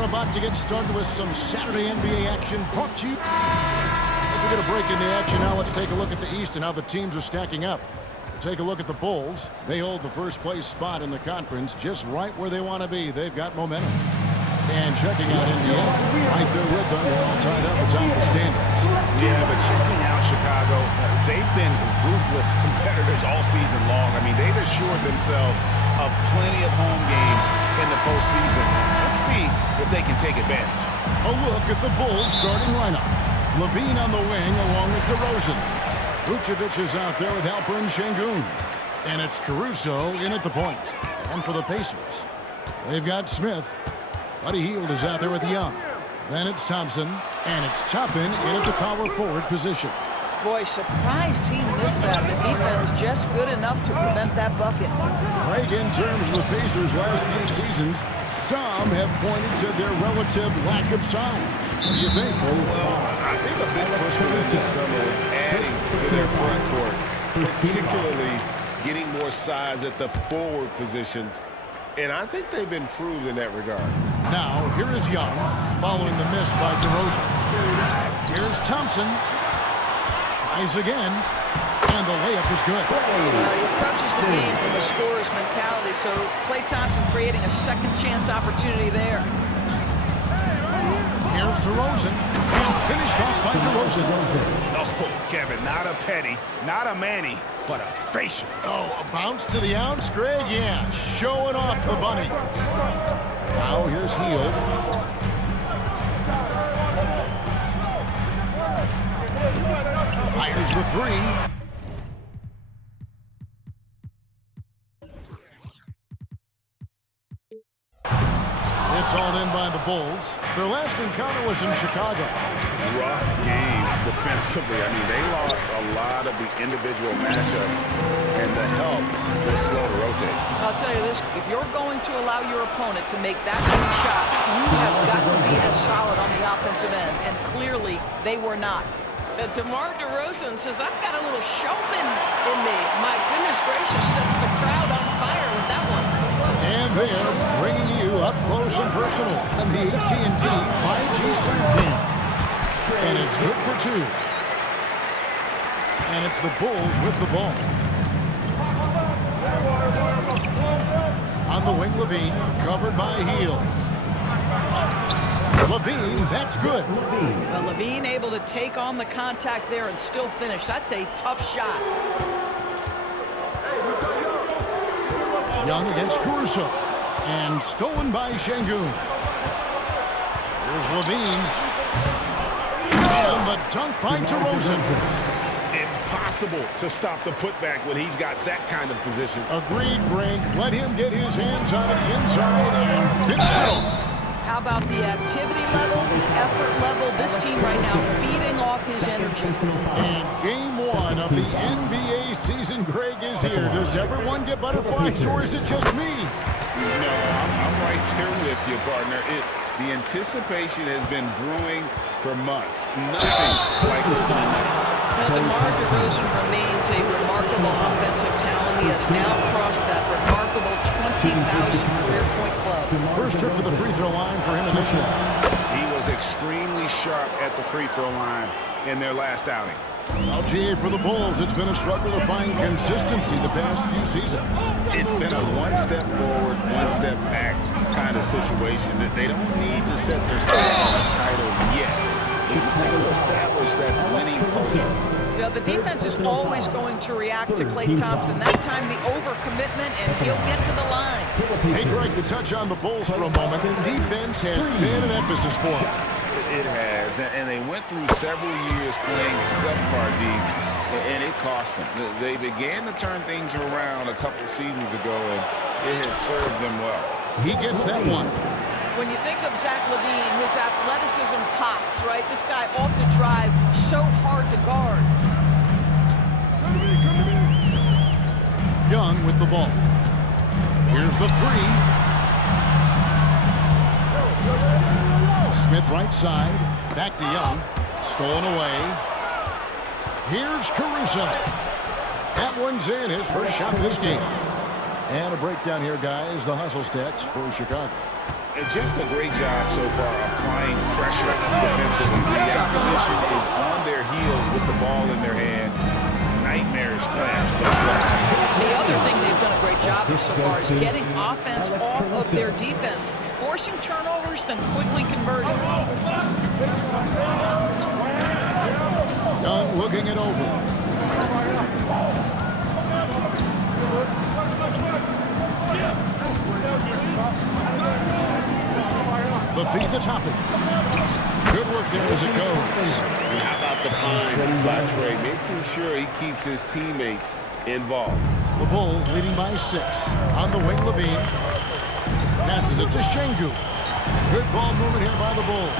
We're about to get started with some Saturday NBA action brought to you. As we get a break in the action now, let's take a look at the East and how the teams are stacking up. Take a look at the Bulls. They hold the first place spot in the conference just right where they want to be. They've got momentum. And checking out Indiana, right there with them, they're all tied up atop the standings. Yeah, but checking out Chicago, they've been ruthless competitors all season long. I mean, they've assured themselves of plenty of home games in the postseason. Let's see if they can take advantage. A look at the Bulls starting lineup. Lavine on the wing along with DeRozan. Vucevic is out there with Alperen Şengün. And it's Caruso in at the point. And for the Pacers, they've got Smith. Buddy Hield is out there with Young. Then it's Thompson. And it's Toppin in at the power forward position. Boy, surprised he missed that. The defense just good enough to prevent that bucket. Greg, in terms of the Pacers' last few seasons, some have pointed to their relative lack of size. What do you think? Well, I think a big push for them this summer is adding to their front court, particularly getting more size at the forward positions. And I think they've improved in that regard. Now, here is Young, following the miss by DeRozan. Here's Thompson. Tries again. And the layup is good. He approaches the game from a scorer's mentality, so Klay Thompson creating a second chance opportunity there. Here's DeRozan. And finished off by DeRozan. Oh, Kevin, not a petty, not a Manny, but a facial. Oh, a bounce to the ounce, Greg? Yeah, showing off the bunnies. Now here's Hield. Fires the three. It's all in by the Bulls. Their last encounter was in Chicago. Rough game defensively. I mean, they lost a lot of the individual matchups, and the help was slow to rotate. I'll tell you this, if you're going to allow your opponent to make that many shots, you have got to be as solid on the offensive end, and clearly they were not. DeMar DeRozan says, I've got a little showman in me. My goodness gracious, sets the crowd on fire with that one. And they're bringing you up close and personal on the AT&T 5G Slam Cam. And it's good for two. And it's the Bulls with the ball. On the wing, Lavine, covered by Hield. Lavine, that's good. Well, Lavine able to take on the contact there and still finish. That's a tough shot. Young against Caruso. And stolen by Şengün. Here's Lavine. And the dunk by DeRozan. Impossible to stop the putback when he's got that kind of position. Agreed, Greg. Let him get his hands on it inside and finish it. How about the activity level, the effort level? This team right now feeding off his energy. And game one of the NBA season, Greg, is here. Does everyone get butterflies, or is it just me? No, I'm right there with you, partner. The anticipation has been brewing for months. Nothing like this moment. Now, DeMar DeRozan remains a remarkable offensive talent. He has now crossed that remarkable 20,000 career point club. First trip to the free throw line for him in this one. He was extremely sharp at the free throw line in their last outing. Well, GA, for the Bulls, it's been a struggle to find consistency the past few seasons. It's been a one step forward, one step back kind of situation that they don't need to set their sights on the title yet. They just need to establish that winning culture. You know, the defense is always going to react to Klay Thompson. That time, the overcommitment, and he'll get to the line. Hey, Greg, to touch on the Bulls for a moment, defense has been an emphasis for them. It has, and they went through several years playing subpar D, and it cost them. They began to turn things around a couple seasons ago, and it has served them well. He gets that one. When you think of Zach Lavine, his athleticism pops, right? This guy off the drive, so hard to guard. Young with the ball. Here's the three. Smith right side. Back to Young. Stolen away. Here's Caruso. That one's in. His first shot this game. And a breakdown here, guys. The hustle stats for Chicago. And just a great job so far applying pressure defensively. The opposition is on their heels with the ball in their hand. Nightmares clamps those left. The other thing they've done a great job of so far is getting offense off of their defense, forcing turnovers, then quickly converting. Young looking it over. The feed to Topping. Good work there as it goes. And how about the fine by Trey, making sure he keeps his teammates involved. The Bulls leading by 6. On the wing, Lavine. Passes it to Şengün. Good ball movement here by the Bulls.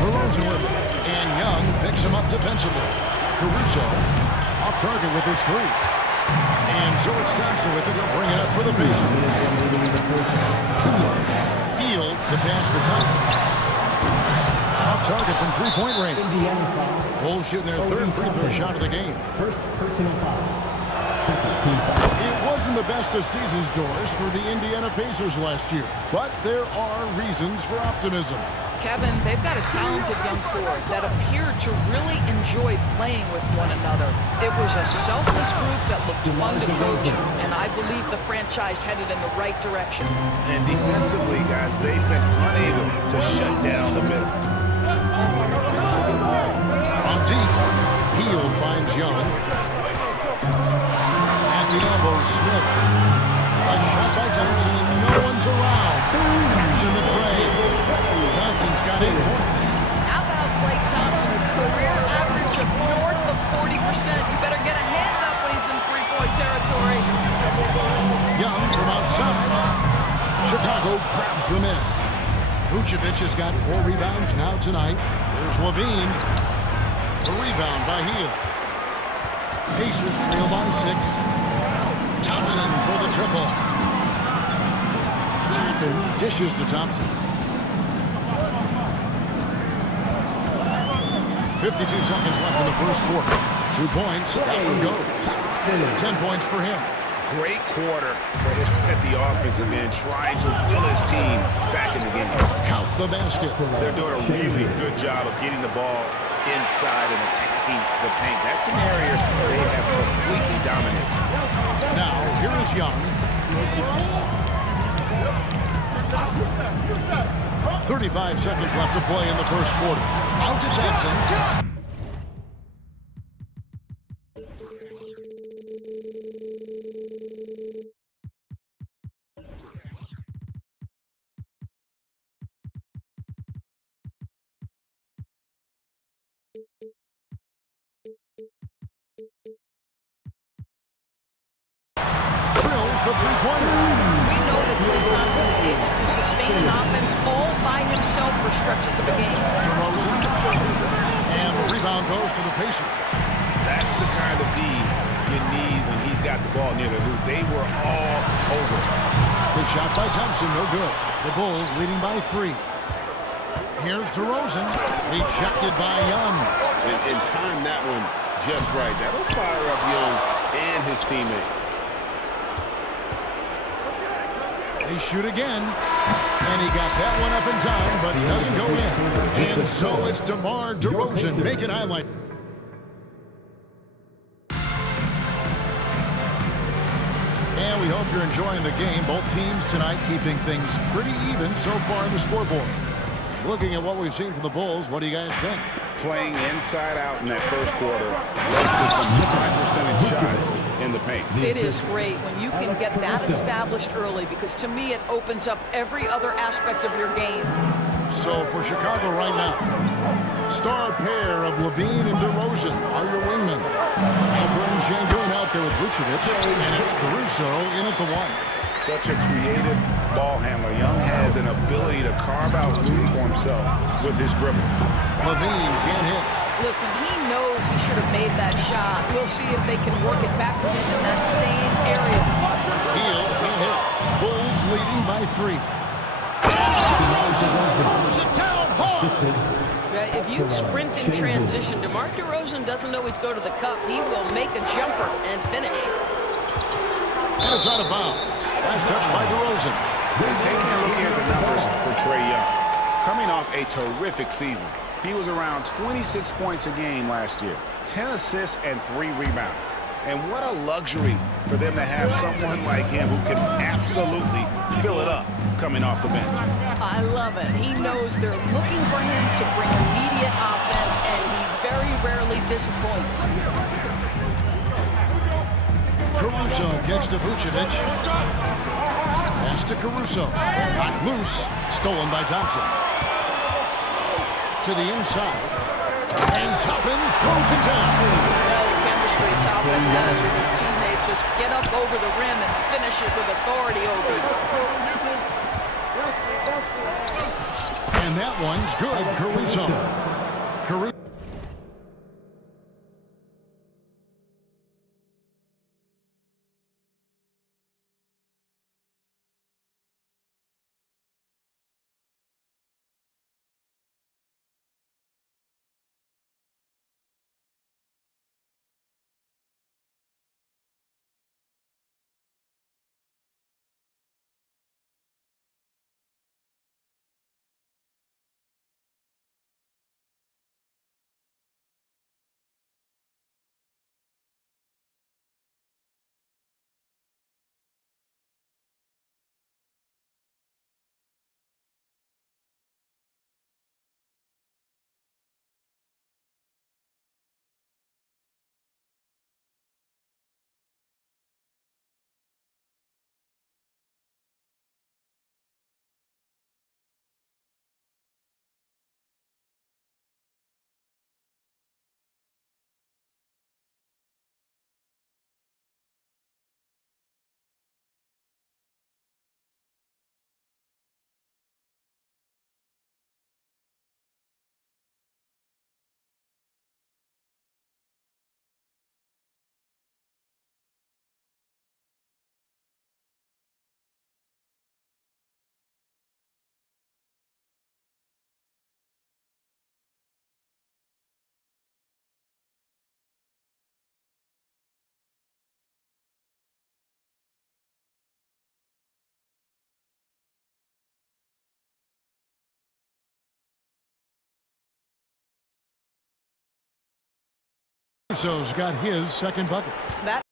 DeRozan with it. And Young picks him up defensively. Caruso off target with his 3. And so it's Thompson with it. He'll bring it up for the Pacers. Hield the pass to Thompson. Off target from three-point range. Bulls shooting their 3rd free throw shot of the game. First personal foul. Second team foul. It wasn't the best of seasons, Doris, for the Indiana Pacers last year, but there are reasons for optimism. Kevin, they've got a talented young core that appeared to really enjoy playing with one another. It was a selfless group that looked fun to coach, and I believe the franchise headed in the right direction. And defensively, guys, they've been unable to shut down the middle. From deep, Hield finds Young. At the elbow, Smith. A shot by Thompson, and no one's around. Thompson the tray. Thompson's got 8 points. How about Klay Thompson, a career average of north of 40%? You better get a hand up when he's in three-point territory. Young from outside. Chicago grabs the miss. Vucevic has got 4 rebounds now tonight. There's Lavine. The rebound by Hield. Pacers trail by 6. Thompson for the triple. Topping dishes to Thompson. 52 seconds left in the first quarter. 2 points. That one goes. 10 points for him. Great quarter for him at the offensive end, trying to will his team back in the game. Count the basket. They're doing a really good job of getting the ball inside and attacking the paint. That's an area they have completely dominated. Now, here is Young. 35 seconds left to play in the first quarter. Out to Thompson. Drills the three-pointer. We know that Klay Thompson is able to sustain an offense all by himself for stretches of a game. DeRozan. And the rebound goes to the Pacers. That's the kind of D you need when he's got the ball near the hoop. They were all over. The shot by Thompson, no good. The Bulls leading by 3. Here's DeRozan. Rejected by Young. And time that one just right. That'll fire up Young and his teammate. They shoot again. And he got that one up in time, but he doesn't go in. And so it's DeMar DeRozan making highlight. And we hope you're enjoying the game. Both teams tonight keeping things pretty even so far on the scoreboard. Looking at what we've seen from the Bulls, what do you guys think? Playing inside out in that first quarter led to some high percentage shots in the paint. It is great when you can get that established early, because to me it opens up every other aspect of your game. So for Chicago right now, star pair of Lavine and DeRozan are your wingmen. Alperen Şengün out there with Vucevic, and it's Caruso in at the 1. Such a creative ball handler. Young has an ability to carve out room for himself with his dribble. Lavine can't hit. Listen, he knows he should have made that shot. We'll see if they can work it back to him in that same area. Hield can't hit. Bulls leading by 3. Throws it down hard. If you sprint in transition, DeMar DeRozan doesn't always go to the cup. He will make a jumper and finish. And it's out of bounds. Last touch by DeRozan. And taking a look here at the numbers for Trae Young. Coming off a terrific season, he was around 26 points a game last year, 10 assists and 3 rebounds. And what a luxury for them to have someone like him who can absolutely fill it up coming off the bench. I love it. He knows they're looking for him to bring immediate offense, and he very rarely disappoints. Caruso gets to Vucevic. Pass to Caruso. Got loose. Stolen by Thompson. To the inside. And Toppin throws it down. Well, chemistry Toppin has with his teammates. Just get up over the rim and finish it with authority, Obi. And that one's good. Caruso. Caruso. Caruso's got his second bucket. That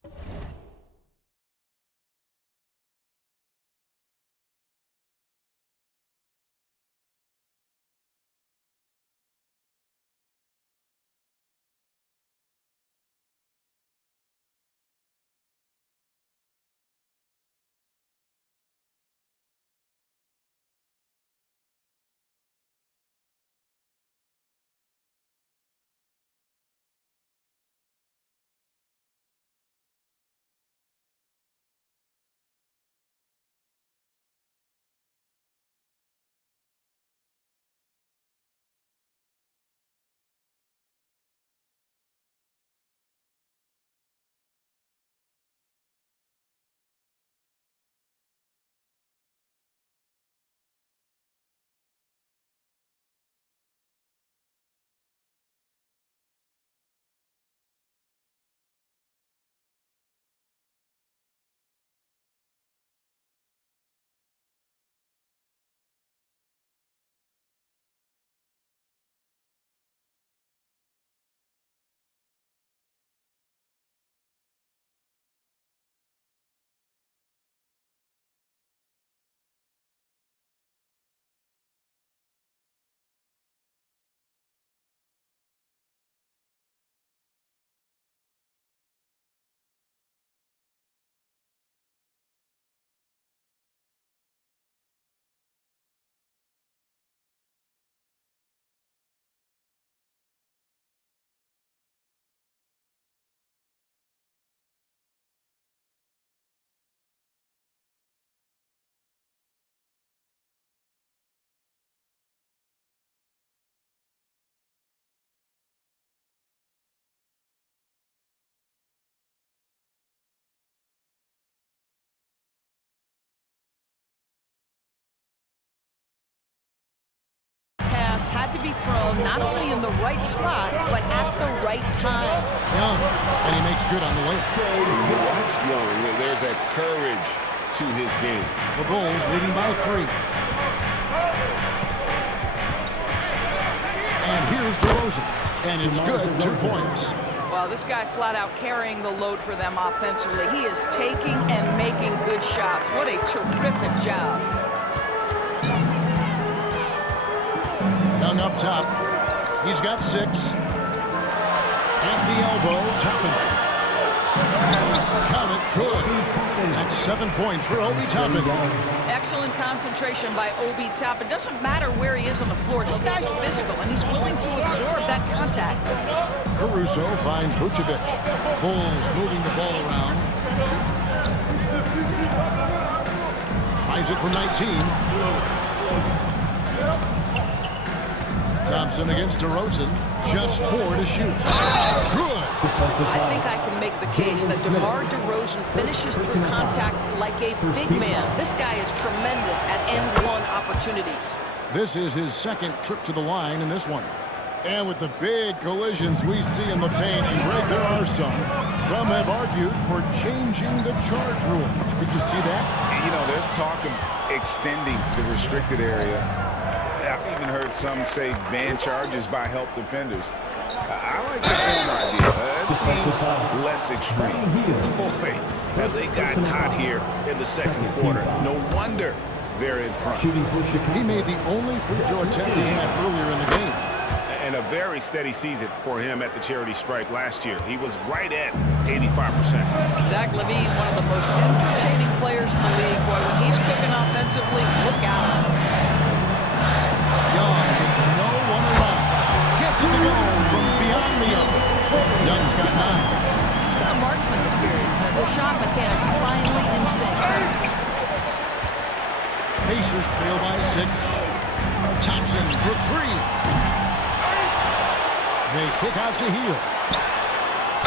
had to be thrown not only in the right spot, but at the right time. Young, and he makes good on the way. Watch Young. There's that courage to his game. The Bulls leading by 3. And here's DeRozan. And it's good, 2 points. Well, this guy flat out carrying the load for them offensively. He is taking and making good shots. What a terrific job. Young up top. He's got 6. At the elbow, Toppin. Count it, good. That's 7 points for Obi Toppin. Excellent concentration by Obi Toppin. Doesn't matter where he is on the floor. This guy's physical, and he's willing to absorb that contact. Caruso finds Vucevic. Bulls moving the ball around. Tries it from 19. Thompson against DeRozan. Just 4 to shoot. Good. I think I can make the case that DeMar DeRozan finishes through contact like a big man. This guy is tremendous at end-one opportunities. This is his 2nd trip to the line in this one. And with the big collisions we see in the paint, and Greg, there are some. Some have argued for changing the charge rule. Did you see that? And, you know, there's talk of extending the restricted area. I've even heard some say ban charges by help defenders. I like the former idea. It seems less extreme. Boy, as they got hot here in the 2nd quarter. No wonder they're in front. He made the only free throw attempt he had earlier in the game. And a very steady season for him at the charity stripe last year. He was right at 85%. Zach Lavine, one of the most entertaining players in the league. Boy, when he's cooking offensively, look out. Young with no one around. Gets it to go from beyond the arc. Young's got 9. He's been a marksman this period. The shot mechanics finally in sync. Pacers trail by 6. Thompson for 3. They kick out to Hield.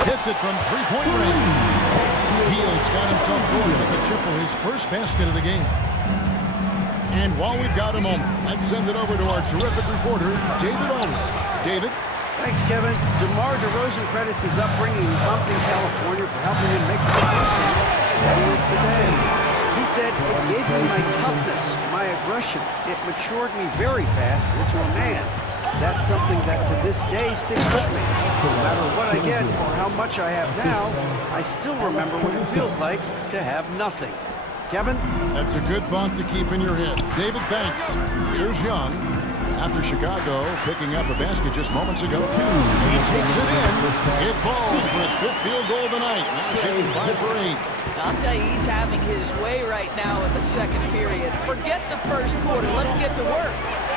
Hits it from 3-point range. Hield's got himself going with the triple, his first basket of the game. And while we've got a moment, let's send it over to our terrific reporter, David Aldridge. David? Thanks, Kevin. DeMar DeRozan credits his upbringing in Compton, California for helping him make the person that he is today. He said, "It gave me my toughness, my aggression. It matured me very fast into a man. That's something that to this day sticks with me. No matter what I get or how much I have now, I still remember what it feels like to have nothing." Kevin? That's a good thought to keep in your head. David, thanks. Here's Young. After Chicago picking up a basket just moments ago. He takes it in. It falls for his 5th field goal of the night. Now shooting 5 for 8. I'll tell you, he's having his way right now in the 2nd period. Forget the 1st quarter. Let's get to work.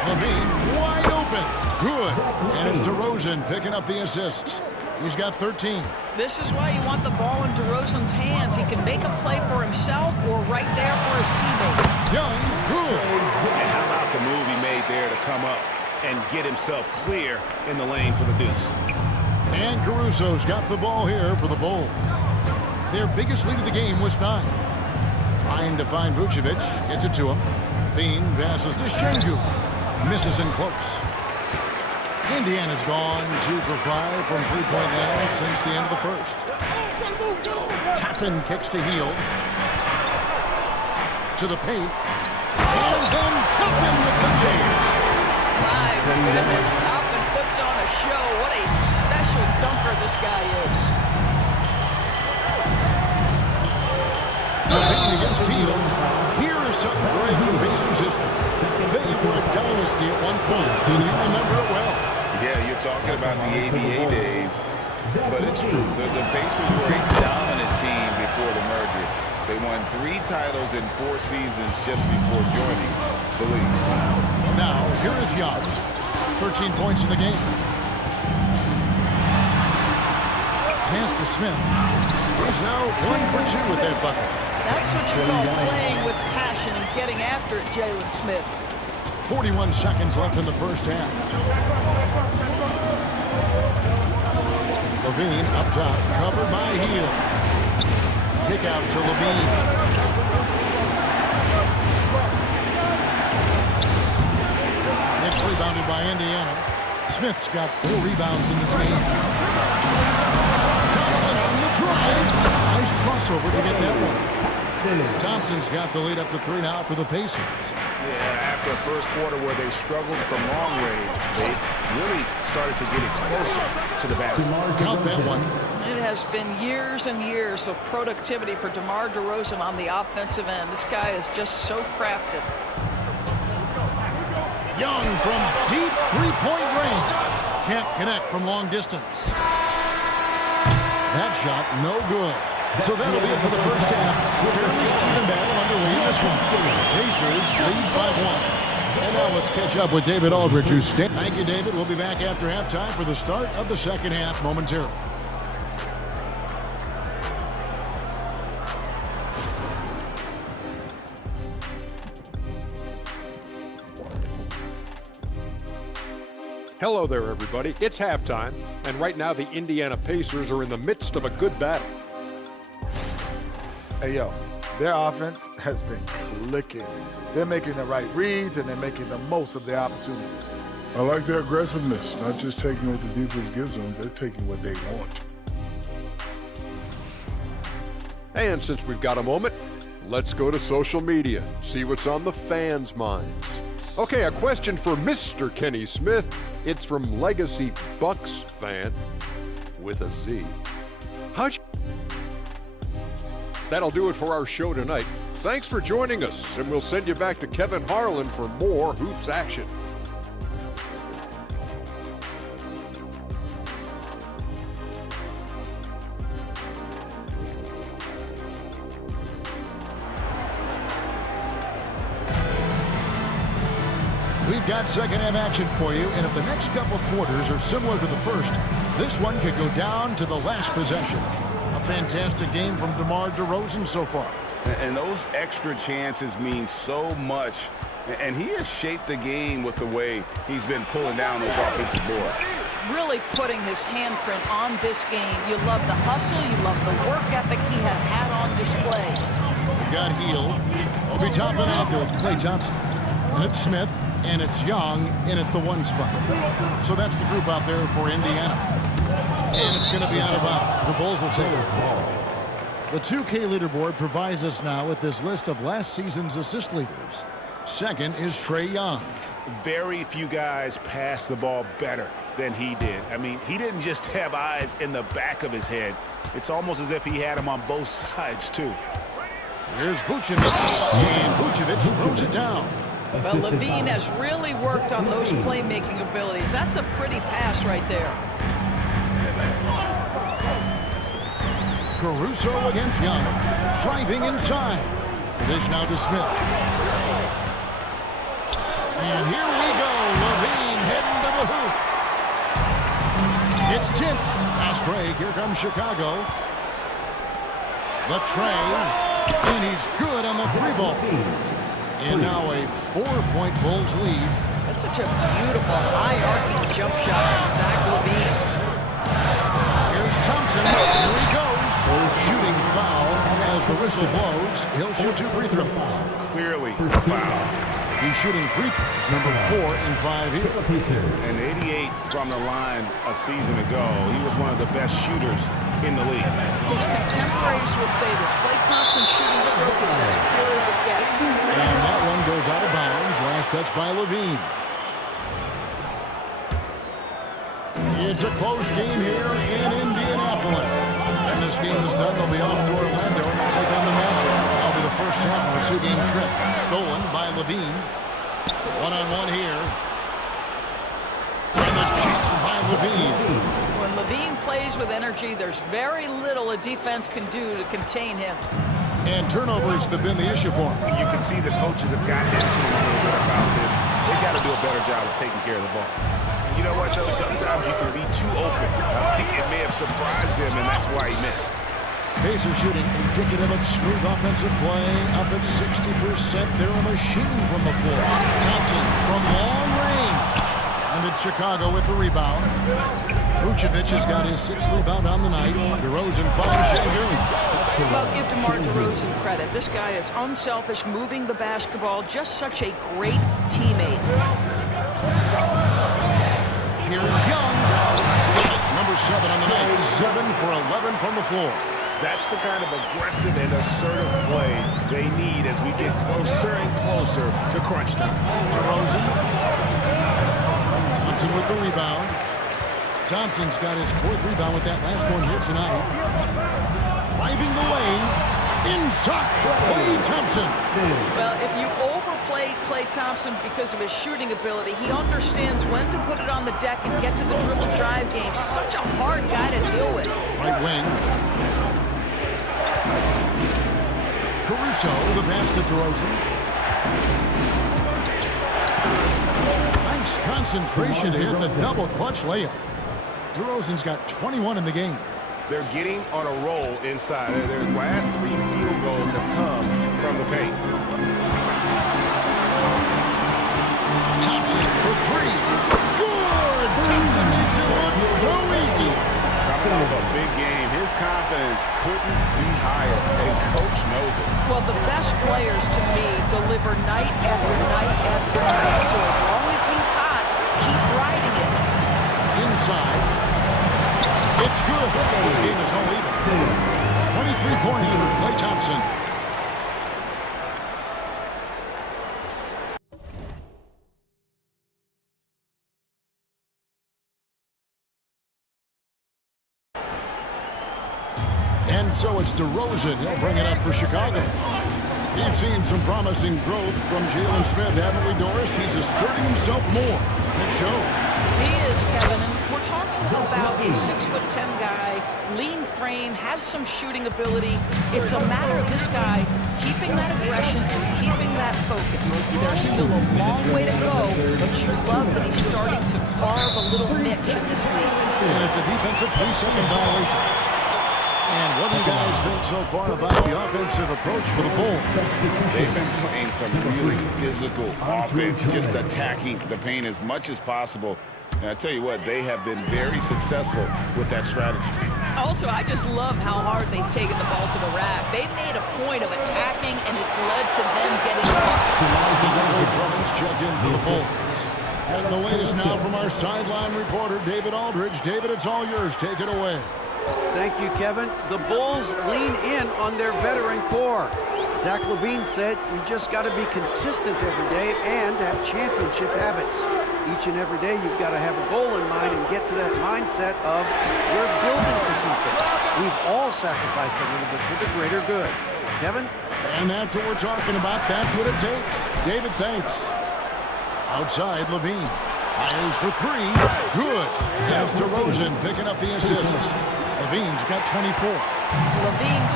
Lavine wide open. Good. And it's DeRozan picking up the assists. He's got 13. This is why you want the ball in DeRozan's hands. He can make a play for himself or right there for his teammate. Young, good. And how about the move he made there to come up and get himself clear in the lane for the deuce? And Caruso's got the ball here for the Bulls. Their biggest lead of the game was 9. Trying to find Vucevic. Gets it to him. Lavine passes to Şengün. Misses in close. Indiana's gone 2 for 5 from 3-point land since the end of the 1st. Toppin kicks to Hield. To the paint. And then Toppin with the change. My goodness, Toppin puts on a show. What a special dunker this guy is. Lavine against Hield. Here is something great from Pacers history. They were a dynasty at one point, and you remember it well. Yeah, you're talking about the ABA days, but it's true. The Pacers were a dominant team before the merger. They won 3 titles in 4 seasons just before joining the league. Now, here is Young. 13 points in the game. Pass to Smith. He's now 1 for 2 with that bucket. That's what you call playing with passion and getting after it, Jalen Smith. 41 seconds left in the 1st half. Lavine up top, covered by Hield. Kick out to Lavine. Next rebounded by Indiana. Smith's got 4 rebounds in this game. Johnson on the drive. Nice crossover to get that one. Thompson's got the lead up to 3 now for the Pacers. Yeah, after a first quarter where they struggled from long range, they really started to get it closer to the basket. Count that one. It has been years and years of productivity for DeMar DeRozan on the offensive end. This guy is just so crafted. Young from deep three-point range. Can't connect from long distance. That shot, no good. So that'll be it for the first half. Fairly even battle underway in this one. Pacers lead by 1. And now let's catch up with David Aldridge, who's standing. Thank you, David. We'll be back after halftime for the start of the second half momentarily. Hello there, everybody. It's halftime, and right now the Indiana Pacers are in the midst of a good battle. Hey, yo, their offense has been clicking. They're making the right reads, and they're making the most of their opportunities. I like their aggressiveness, not just taking what the defense gives them, they're taking what they want. And since we've got a moment, let's go to social media, see what's on the fans' minds. Okay, a question for Mr. Kenny Smith. It's from Legacy Bucks fan with a Z. That'll do it for our show tonight. Thanks for joining us, and we'll send you back to Kevin Harlan for more hoops action. We've got second half action for you, and if the next couple quarters are similar to the first, this one could go down to the last possession. A fantastic game from DeMar DeRozan so far. And those extra chances mean so much. And he has shaped the game with the way he's been pulling down those offensive boards. Really putting his handprint on this game. You love the hustle. You love the work ethic he has had on display. We've got Hield. We'll be topping out there with Klay Thompson. And it's Smith. And it's Young in at the 1 spot. So that's the group out there for Indiana. And it's going to be out of bounds. The Bulls will take it. The 2K leaderboard provides us now with this list of last season's assist leaders. Second is Trae Young. Very few guys pass the ball better than he did. I mean, he didn't just have eyes in the back of his head. It's almost as if he had them on both sides, too. Here's Vucevic. And Vucevic throws it down. Well, Lavine has really worked on those playmaking abilities. That's a pretty pass right there. Caruso against Young. Driving inside. The dish now to Smith. And here we go. Lavine heading to the hoop. It's tipped. Fast break. Here comes Chicago. The tray. And he's good on the 3-ball. And now a 4-point Bulls lead. That's such a beautiful high-arcing jump shot from Zach Lavine. Here's Thompson. Here he goes. Shooting foul as the whistle blows. He'll shoot 2 free throws. Clearly a foul. He's shooting free throws, number 4 in 5 here. And 88 from the line a season ago. He was one of the best shooters in the league. His contemporaries will say this. Klay Thompson's shooting stroke is as pure as it gets. And that one goes out of bounds. Last touch by Lavine. It's a close game here in Indianapolis. And this game is done. They'll be off to Orlando and they'll take on the Magic. That'll be the first half of a 2-game trip. Stolen by Lavine. One-on-one here. And the check by Lavine. When Lavine plays with energy, there's very little a defense can do to contain him. And turnovers have been the issue for him. You can see the coaches have gotten into him a little bit about this. They've got to do a better job of taking care of the ball. You know what, though? Sometimes you can be too open. I think it may have surprised him, and that's why he missed. Pacers shooting indicative of smooth offensive play. Up at 60%. They're a machine from the floor. Thompson from long range. And it's Chicago with the rebound. Vucevic has got his 6th rebound on the night. DeRozan follows Şengün. Well, give DeMar DeRozan credit. This guy is unselfish, moving the basketball. Just such a great teammate. Here's Young. Number 7 on the night. 7 for 11 from the floor. That's the kind of aggressive and assertive play they need as we get closer and closer to crunch time. DeRozan. Thompson with the rebound. Thompson's got his 4th rebound with that last one here tonight. Driving the lane. Inside. Klay Thompson. Well, if you overplay Klay Thompson because of his shooting ability, he understands when to put it on the deck and get to the dribble drive game. Such a hard guy to deal with. Right wing. Caruso, the pass to DeRozan. Nice concentration to hit the double clutch layup. DeRozan's got 21 in the game. They're getting on a roll inside. Their last 3 field goals have come from the paint. Thompson for 3. Good! Thompson makes it look so easy. Coming off a big game, his confidence couldn't be higher, and coach knows it. Well, the best players to me deliver night after night after night. So as long as he's hot, keep riding it. Inside. It's good. This game is home even. 23 points for Klay Thompson. And so it's DeRozan. He'll bring it up for Chicago. We've seen some promising growth from Jalen Smith, haven't we, Doris? He's asserting himself more. It shows. He is, Kevin. And we're talking about a 6'10" guy, lean frame, has some shooting ability. It's a matter of this guy keeping that aggression and keeping that focus. There's still a long way to go, but you love that he's starting to carve a little niche in this league. And it's a defensive 3-second violation. And what do you guys think so far about the offensive approach for the Bulls? They've been playing some really physical offense, just attacking the paint as much as possible. And I tell you what, they have been very successful with that strategy. Also, I just love how hard they've taken the ball to the rack. They've made a point of attacking, and it's led to them getting buckets. Drummond's checked in for the Bulls. And the latest now from our sideline reporter, David Aldridge. David, it's all yours. Take it away. Thank you, Kevin. The Bulls lean in on their veteran core. Zach Lavine said you just got to be consistent every day and have championship habits. Each and every day you've got to have a goal in mind and get to that mindset of we're building for something. We've all sacrificed a little bit for the greater good. Kevin? And that's what we're talking about. That's what it takes. David, thanks. Outside, Lavine fires for 3. Good. That's DeRozan picking up the assist. Lavine's got 24. Lavine's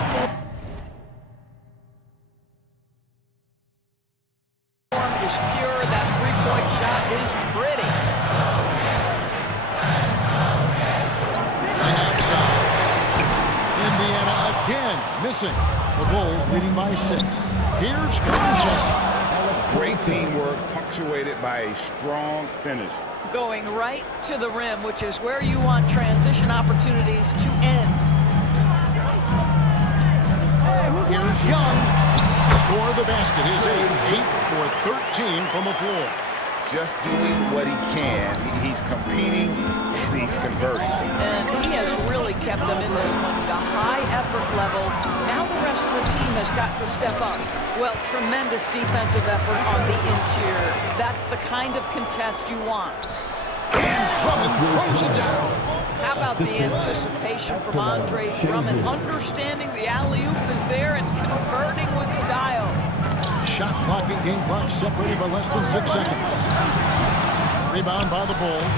form is pure. That three-point shot is pretty. And outside. Indiana again missing. The Bulls leading by 6. Here's Caruso. Great teamwork punctuated by a strong finish. Going right to the rim, which is where you want transition opportunities to end. Here's Young. Score the basket. His 8 for 13 from the floor. Just doing what he can. He's competing and he's converting. And he has really kept them in this one. The high effort level. Now the rest of the team has got to step up. Well, tremendous defensive effort on the interior. That's the kind of contest you want. And Drummond throws it down. How about the anticipation from Andre Drummond? Understanding the alley-oop is there and converting with style. Shot clock and game clock separated by less than 6 seconds. Rebound by the Bulls.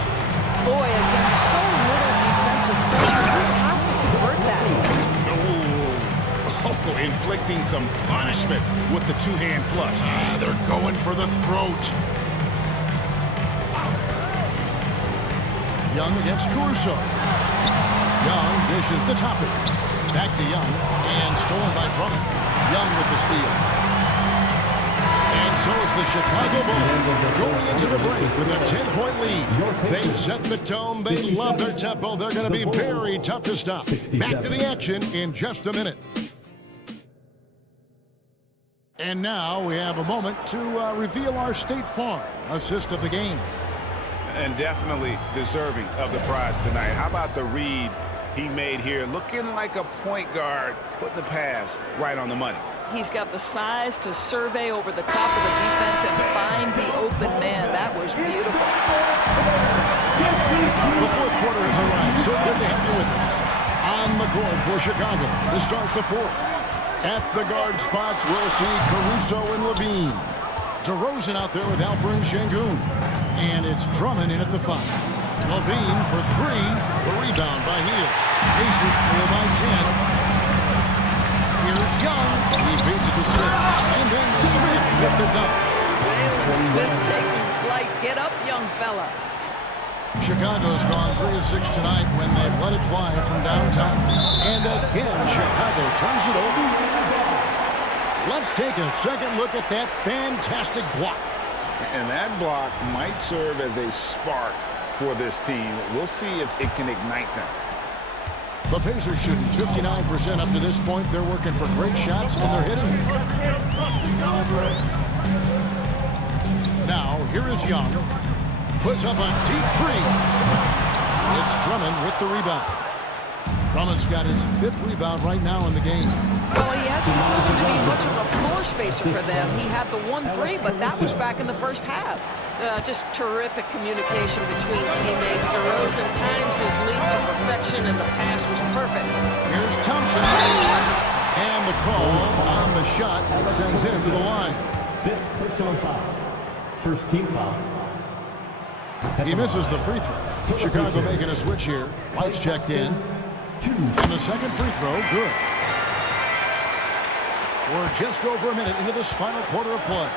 Boy, against so little defensive pressure, you have to convert that. Oh, inflicting some punishment with the two-hand flush. They're going for the throat. Young against Caruso. Young dishes the top of it. Back to Young, and stolen by Drummond. Young with the steal. And so it's the Chicago Bulls going into the break with a 10-point lead. They've set the tone. They love their tempo. They're going to be very tough to stop. Back to the action in just a minute. And now we have a moment to reveal our State Farm assist of the game. And definitely deserving of the prize tonight. How about the read he made here, looking like a point guard, putting the pass right on the money. He's got the size to survey over the top of the defense and find the open man. That was beautiful. The fourth quarter has arrived. So good to have you with us. On the court for Chicago to start the fourth. At the guard spots, we'll see Caruso and Lavine. DeRozan out there with Alperen Şengün. And it's Drummond in at the 5. Lavine for 3. The rebound by Hield. Pacers trail by 10. Here's Young. He feeds it to Smith. And then Smith with the dunk. Jalen Smith taking flight. Get up, young fella. Chicago's gone 3 of 6 tonight when they've let it fly from downtown. And again, Chicago turns it over. Let's take a second look at that fantastic block. And that block might serve as a spark for this team. We'll see if it can ignite them. The Pacers shooting 59% up to this point. They're working for great shots, and they're hitting them. Now, here is Young. Puts up a deep 3. It's Drummond with the rebound. Drummond's got his 5th rebound right now in the game. Well, he hasn't proven to be much of a floor spacer for them. He had the 1-3, but that was back in the first half. Just terrific communication between teammates. DeRozan times his lead to perfection, and the pass was perfect. Here's Thompson. And the call on the shot that sends him to the line. 5th personal foul. First team foul. He misses the free throw. Chicago making a switch here. Lights checked in. And the second free throw, good. We're just over a minute into this final quarter of play.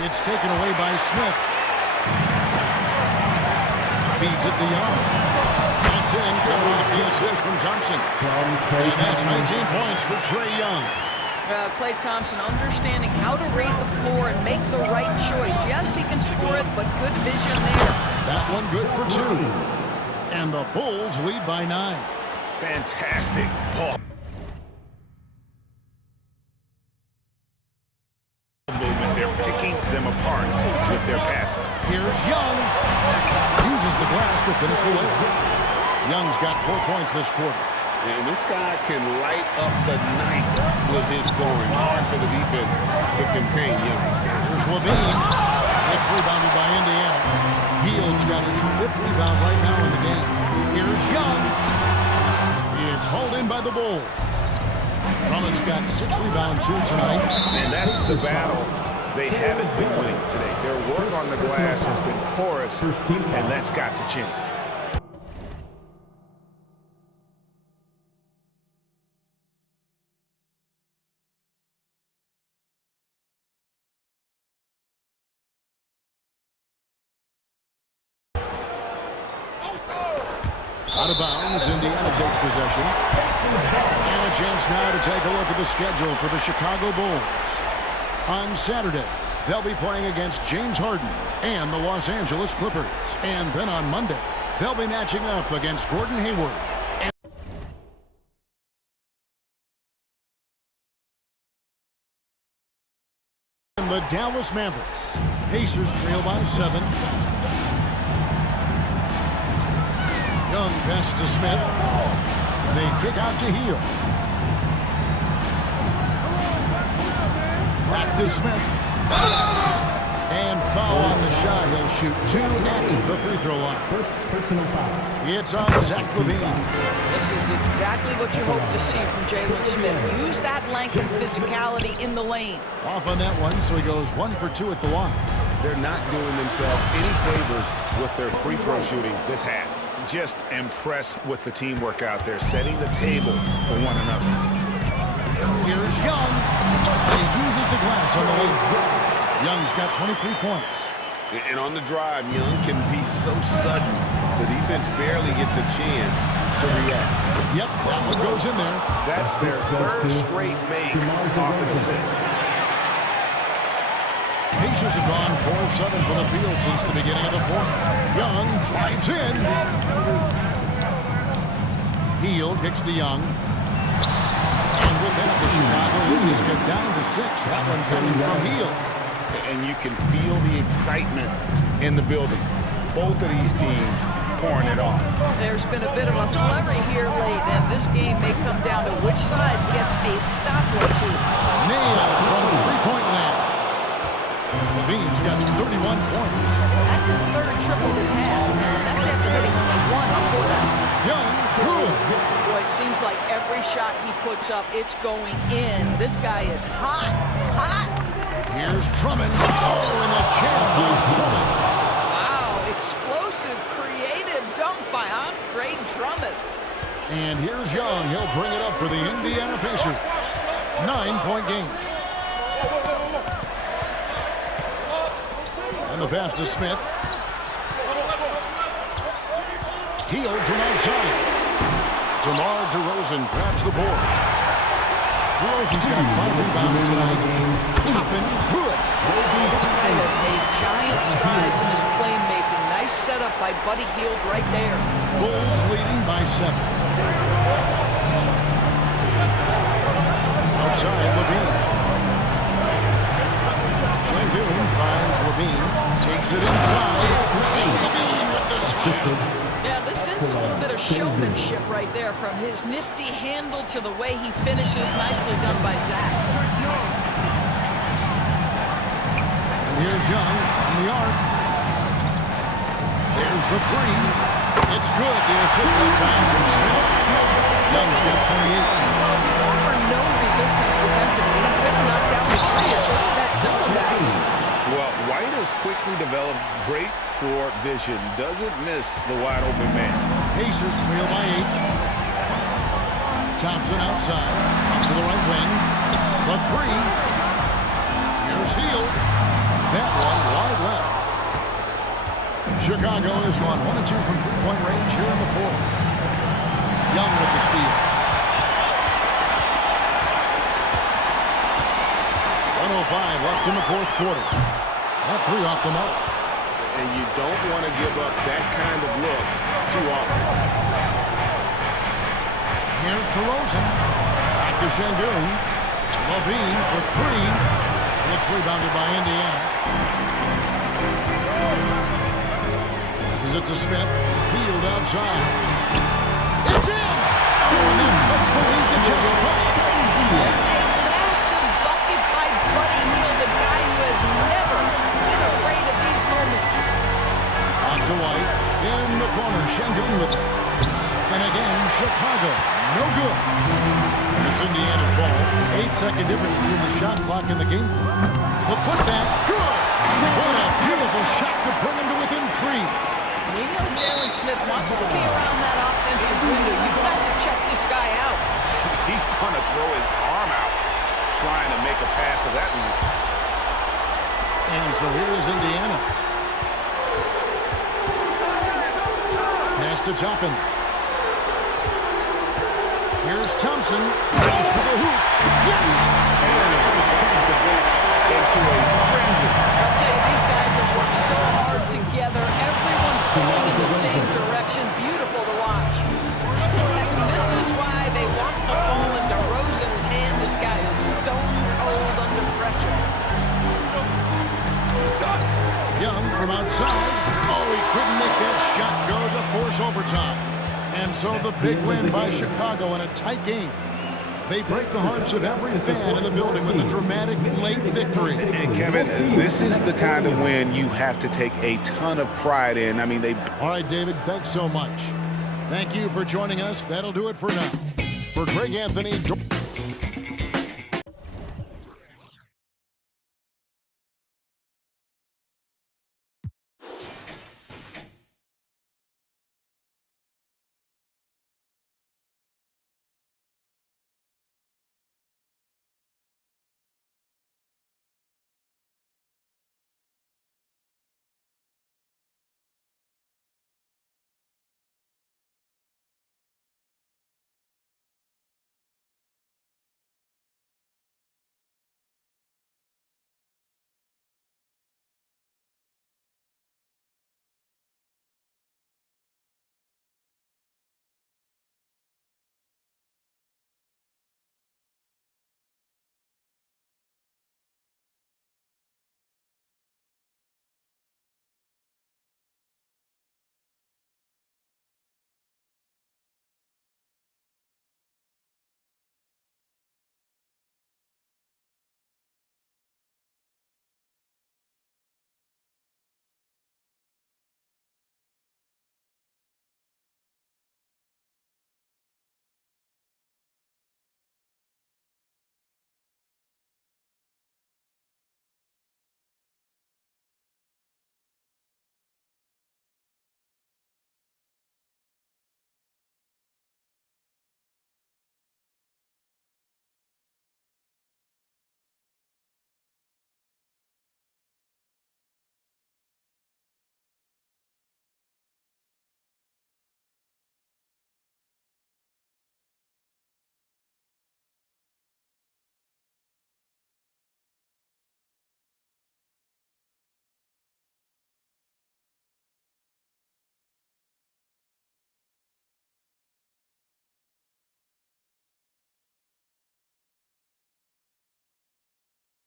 It's taken away by Smith. Feeds it to Young. That's in. Coming off the assist from Thompson. And that's 19 points for Trae Young. Klay Thompson understanding how to read the floor and make the right choice. Yes, he can score it, but good vision there. That one good for 2. And the Bulls lead by 9. Fantastic ball movement. They're picking them apart with their passing. Here's Young. Uses the glass to finish the way. Young's got 4 points this quarter. And this guy can light up the night with his scoring. Hard for the defense to contain Young. Here's Lavine. It's rebounded by Indiana. Hield's got his 5th rebound right now in the game. Here's Young. It's hauled in by the Bulls. Drummond's got 6 rebounds here tonight. And that's the battle they haven't been winning today. Their work on the glass has been porous, and that's got to change. Out of bounds, Indiana takes possession. And a chance now to take a look at the schedule for the Chicago Bulls. On Saturday, they'll be playing against James Harden and the Los Angeles Clippers. And then on Monday, they'll be matching up against Gordon Hayward and the Dallas Mavericks. Pacers trail by 7. Young passes to Smith. They kick out to Hield. Back to Smith. And foul on the shot. He'll shoot 2 at the free throw line. First personal foul. It's on Zach Lavine. This is exactly what you hope to see from Jalen Smith. Use that length and physicality in the lane. Off on that one, so he goes 1 for 2 at the line. They're not doing themselves any favors with their free throw shooting this half. Just impressed with the teamwork out there, setting the table for one another. Here's Young. And he uses the glass on the lead. Young's got 23 points. And on the drive, Young can be so sudden. The defense barely gets a chance to react. Yep, that one goes in there. That's their 3rd straight make off an assist. Pacers have gone 4 of 7 from the field since the beginning of the 4th. Young drives in. Hield kicks to Young. And with that, the Chicago lead is cut down to 6. That one coming from Hield. And you can feel the excitement in the building. both of these teams pouring it on. There's been a bit of a flurry here late, and this game may come down to which side gets a stop or two. Nailed from three-point land. Lavine's got 31 points. That's his third triple this half, and that's after hitting only one before that. Young, good. Boy, it seems like every shot he puts up, it's going in. This guy is hot, hot. Here's Drummond. Oh, and the jam by Drummond. Wow, explosive, creative dunk by Andre Drummond. And here's Young. He'll bring it up for the Indiana Pacers. 9-point game. And the pass to Smith. Healed from outside. DeMar DeRozan grabs the board. DeRozan's got 5 rebounds tonight. Toppin, good. This guy has made giant strides in his playmaking. Nice setup by Buddy Hield right there. Bulls leading by 7. Outside, Lavine. Shengun finds Lavine. Takes it inside. Lavine with the slam. Yeah, this is a little bit of showmanship right there, from his nifty handle to the way he finishes. Nicely done by Zach. And here's Young from the arc. There's the three. It's good. The assist that time from Smith. Young's got 28. Offer no resistance defensively. He's going to knock down the three. It's really that simple, guys. Well, White has quickly developed great floor vision. Doesn't miss the wide open man. Pacers trail by 8. Thompson outside. To the right wing. The three. Here's Hield. That one wide left. Chicago has gone 1 of 2 from three-point range here in the fourth. Young with the steal. 1:05 left in the fourth quarter. That three off the mark. And you don't want to give up that kind of look too often. Here's DeRozan. Back to Shengun. Lavine for three. It's rebounded by Indiana. Passes it to Smith. Hield outside. It's in! Oh, and then cuts the lead to just 5. Just a massive bucket by Buddy Hield, the guy who has never been afraid of these moments. On to White. In the corner. Shengun with it. And again, Chicago. No good. It's Indiana's ball. 8-second difference between the shot clock and the game clock. The putback. Good! What a beautiful shot to bring him to within 3. You know Jalen Smith wants to be around that offensive window. You've got to check this guy out. He's going to throw his arm out trying to make a pass of that one. And so here is Indiana. Pass to Toppin. Here's Thompson. Goes to the hoop. Yes! And sends the bench into a frenzy. I'll tell you, these guys have worked so hard together. Everyone pulling in the same direction. Beautiful to watch. And this is why they want the ball in DeRozan's hand. This guy is stone cold under pressure. Young from outside. Oh, he couldn't make that shot go to force overtime. And so the big win by Chicago in a tight game. They break the hearts of every fan in the building with a dramatic late victory. And Kevin, this is the kind of win you have to take a ton of pride in. I mean, All right, David, thanks so much. Thank you for joining us. That'll do it for now. For Greg Anthony...